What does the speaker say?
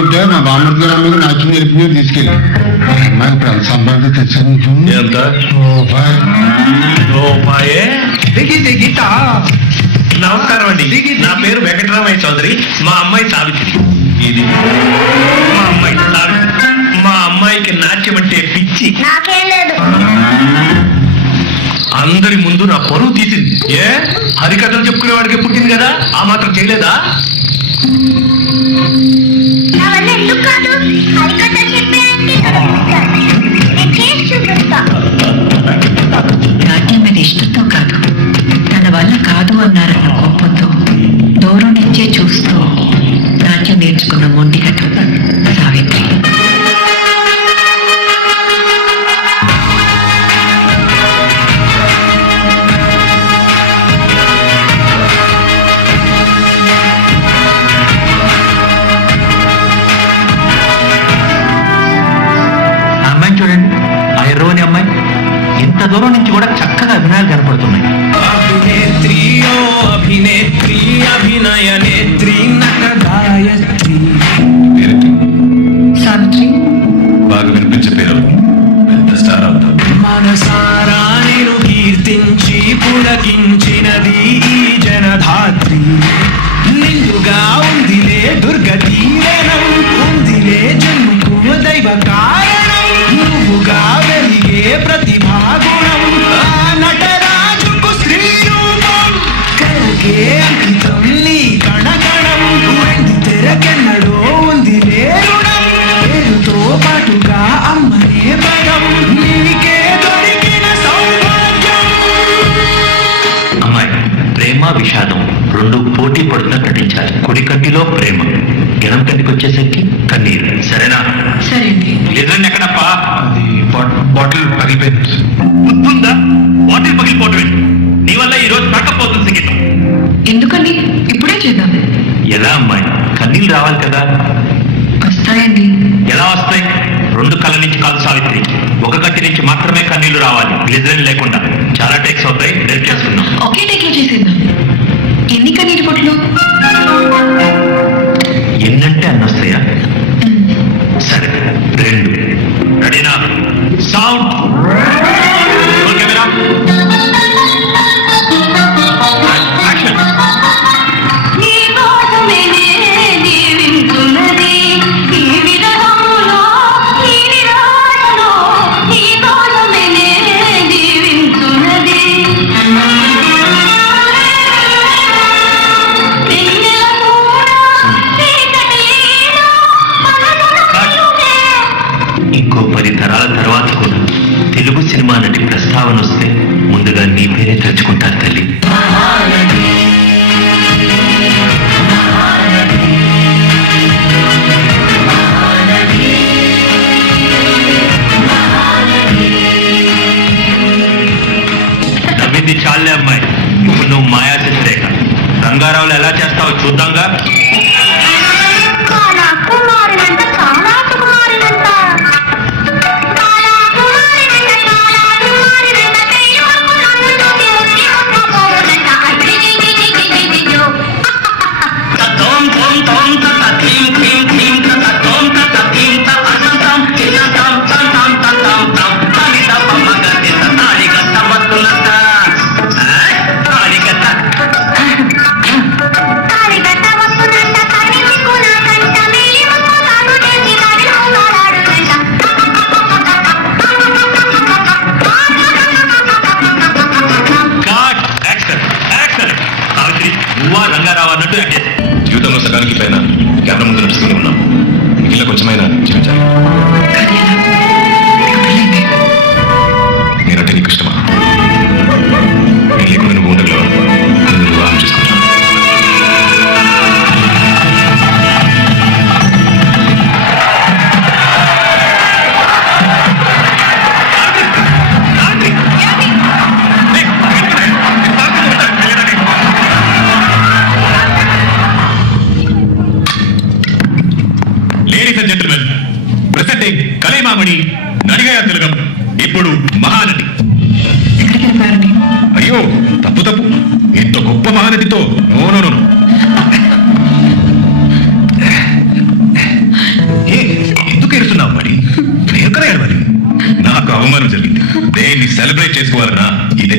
ఉంటే మా బామ్మర్ది గారు మీద నాట్యం నేర్పి తీసుకెళ్ళి అమ్మాయి ఇప్పుడు ఎంత సంపాదన తెచ్చాను నీకు ఎంత రూపాయి రూపాయే నమస్కారం అండి. నా పేరు వెంకటరామయ్య చౌదరి. మా అమ్మాయి సావిత్రి. ఇది మా అమ్మాయి సావిత్రి. మా అమ్మాయికి నాట్యం అంటే పిచ్చి. నాకేం లేదు. అందరి ముందు నా పరువు తీసింది. ఏ హరికథలు చెప్పుకునేవాడికి పుట్టింది కదా, ఆ మాత్రం చేయలేదా? అవన్నీ ఎందుకు కాదు, హరికథ చెప్పేయండి. నేను చేసి చూపిస్తా. నాట్యం మీద ఇష్టంతో కాదు, తన వల్ల కాదు అన్నారన్న కోపంతో దూరం నుంచే చూస్తూ నాట్యం నేర్చుకున్న మొండిగట్టు సావిత్రి. చూడండి, ఆ ఎర్రవని అమ్మాయి ఇంత దూరం నుంచి కూడా చక్కగా అభినయాలు కనపడుతున్నాయి. అభినేత్రి ఓ అభినేత్రి, అభినయ నేత్రి, నట గాయత్రి. సావిత్రి బాగా వినిపించే పేరు, పెద్ద స్టార్ అవుతాం. మనసారా నేను కీర్తించి పులకించినది ఈ జనధాత్రి. నిండుగా ఉందిలే దుర్గతి వేనం, ఉందిలే జన్మకు దైవ కారణం. నువ్వుగా వెలిగే ప్రతిభాగుణం, ఆ నటరాజుకు శ్రీ రూపం. కరకే అంకితం నీ కణకణం, వెండి తెరకెన్నడో ఉంది రుణం. పేరుతో పాటుగా అమ్మనే పదం, నీకే దొరికిన సౌభాగ్యం. అమ్మాయి, ప్రేమ విషాదం రెండు పోటీ పడుతున్నట్టు నటించాలి. కుడి కంటిలో ప్రేమ, ఎడం కంటికి వచ్చేసరికి కన్నీరు. సరేనా? సరే అండి. ఎదురండి ఎక్కడప్పా? అది బాటిల్ పగిలిపోయింది. గుర్తుందా? బాటిల్ పగిలిపోవటం నీ వల్ల ఈ రోజు పడకపోతుంది సంగీతం. ఎందుకండి? ఇప్పుడే చేద్దాం. ఎలా అమ్మాయి, కన్నీళ్ళు రావాలి కదా. వస్తాయండి. ఎలా వస్తాయి? రెండు కళ్ళ నుంచి కాదు సావిత్రి, ఒక కంటి నుంచి మాత్రమే కన్నీళ్లు రావాలి, గ్లిజరిన్ లేకుండా. చాలా టేక్స్ అవుతాయి, రేపు చేసుకుందాం. ఒకే టేక్ లో చేసేద్దాం. ఎన్ని కన్నీటి పొట్లు? ఎన్నంటే అన్ని వస్తాయా? సరే, రెండు. రెడీనా? సౌండ్. Camera action. ఇంకో 10 తరాల తర్వాత కూడా తెలుగు సినిమా నటి ప్రస్తావన వస్తే ముందుగా నీ పేరే తలుచుకుంటారు తల్లి. నవ్వింది చాలే అమ్మాయి, ఇప్పుడు నువ్వు మాయా చేసేక రంగారావులు ఎలా చేస్తావో చూద్దాంగా. రంగారావు అన్నట్టు జీవితంలో సగానికి పైన కెమెరా ముందు నడుచుకుని ఉన్నాం. ఇలా కొంచెమైనా జీవించాలి. నేనంటే నీకు ఇష్టమా? నేను లేకుండా నువ్వు ఉండగలవా? నేను వివాహం చేసుకుంటాను. Ladies and gentlemen, presenting Kalaimamani Nadigaya Thilakam, ఇప్పుడు మహానటి. అయ్యో తప్పు తప్పు, ఇంత గొప్ప మహానటితో నో నో నో. చేసుకోవాలన్నా ఇదే